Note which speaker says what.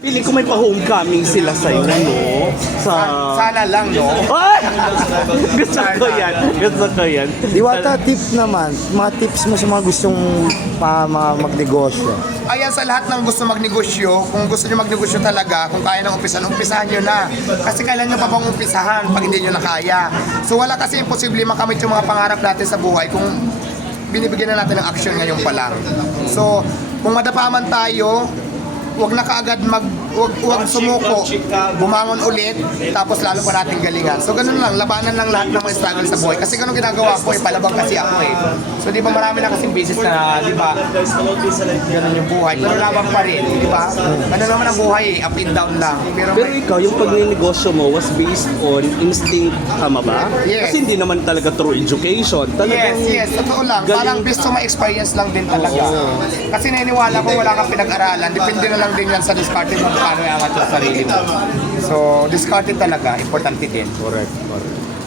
Speaker 1: Pili ko may pa-homecoming sila sa'yo, no?
Speaker 2: Sana lang, no?
Speaker 1: Ay! Gusto ko yan. Gusto ko yan.
Speaker 3: Diwata, tip naman. Mga tips mo sa mga gustong magnegosyo.
Speaker 2: Ayan, sa lahat ng gusto magnegosyo, kung gusto nyo magnegosyo talaga, kung kaya nang umpisahan nyo na. Kasi kailan nyo pa bang umpisahan pag hindi nyo na kaya? So wala kasi imposible makamit yung mga pangarap natin sa buhay kung binibigyan na natin ng action ngayon pa lang. So, kung madapaman tayo, wag na kaagad wag sumuko, bumangon ulit, tapos lalo pa natin galingan. So ganun lang, labanan lang lahat ng mga struggle sa buhay. Kasi ganun ginagawa ko, palabang kasi ako eh. So di ba marami na kasing business na, di ba, ganun yung buhay. Pero labang pa rin, di ba? Ano naman ang buhay, up and down lang.
Speaker 1: Pero ikaw, yung pagninegosyo mo was based on instinct, tama ba?
Speaker 2: Yes.
Speaker 1: Kasi hindi naman talaga through education. Talagang
Speaker 2: Yes, totoo lang.
Speaker 1: galing-
Speaker 2: Parang based on my experience lang din talaga. Kasi naniniwala ko wala kang pinag-aralan, depende na lang din yan sa discarding mo paano i-angat yung sarili mo. So, discarding talaga, importante din.
Speaker 3: Correct.